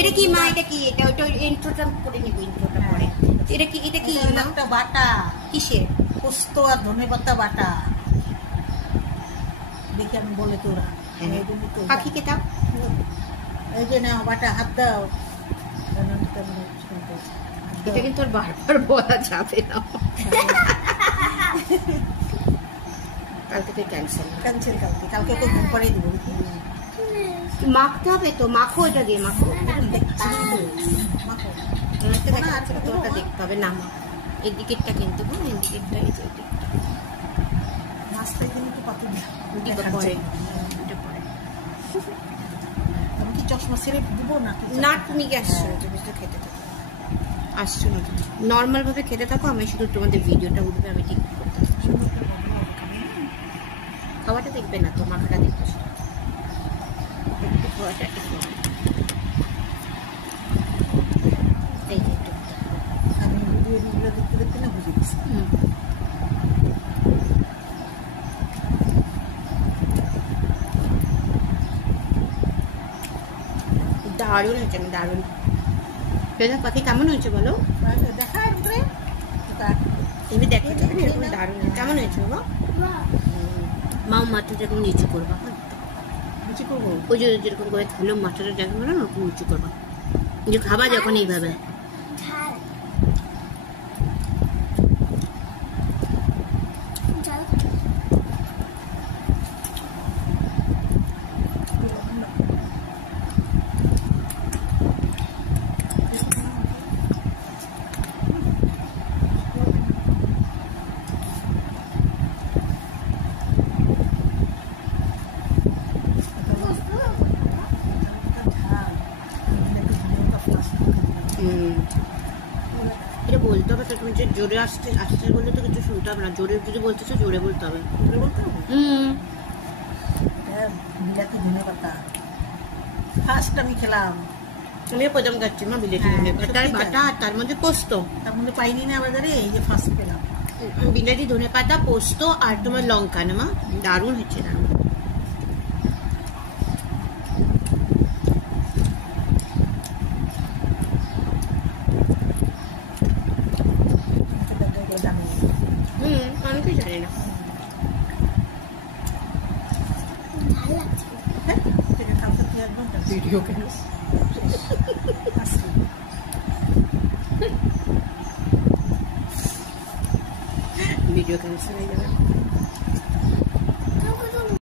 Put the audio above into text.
এটা কি মা? এটা কি? এটা ওইটা ইন্ট্রোটা করে নিব, ইন্ট্রোটা পরে। এটা কি? এটা কি? একটা বাটা। কিসের? পোস্ত আর ধনেপাতা বাটা। দেখি আমি বলে তোরা পাখিকে দাও। এই যে নাও বাটা, হাত দাও। এটা কিন্তু আর বারবার বলা যাবে না। কালকে ক্যান্সেল ক্যান্সেল। কালকে ওকে ঘুম পাড়িয়ে দেবো। মাখতে হবে তো, মাখো। এটা দিয়ে মাখো। ওটা দেখতে হবে না। এই দিকেরটা কিন্তু এদিকেরটা, এই যে দিকটা মাছটা কিন্তু পাতি না। পরে আমি কি চশমা ছেড়ে দেবো না? না, তুমি কি আসছো? তুমি তো খেতে থাকো, আসছো না তুমি নর্মাল ভাবে খেতে থাকো। আমি শুধু তোমাদের ভিডিওটা উঠবে, আমি ঠিক করতে খাওয়াটা দেখবে না, তো মাখাটা দেখতে খাওয়াটা এই যে আমি ভিডিওগুলো দেখতে দেখতে না বুঝে গেছি। দারুণ হয়েছে, আমি দারুণ। পাখি কেমন হয়েছে বলো? দেখা তুমি দেখো দারুণ। কেমন হয়েছে বাবা? মাও মাথাটা যখন নিচু করবা, নিচু করবো। ওই যে যেরকম করে খেলো মাথাটা যখন করে না, ওরকম নিচু করবা। যে খাবা যখন এইভাবে। এটা বলতে হবে তো, তুমি যে জোরে আসতে আসতে বললে তো কিছু শুনতে হবে না। জোরে যদি বলতেছো জোরে বলতে হবে। বিলাতি ধনেপাতা ফার্স্ট আমি খেলাম। আমিও প্রথম খাচ্ছি মা বিলেতি ধনেপাতার বাটা, আর তার মধ্যে পোস্ত। তার মধ্যে পাইনি না বাজারে, এই যে ফার্স্ট পেলাম। বিলেতি ধনেপাতা, পোস্ত আর তোমার লঙ্কা না মা, দারুণ হচ্ছে, দারুণ। অনেকেই জানি না। ভিডিও কেন ভিডিও ক্যান্সেল হয়ে যাবে।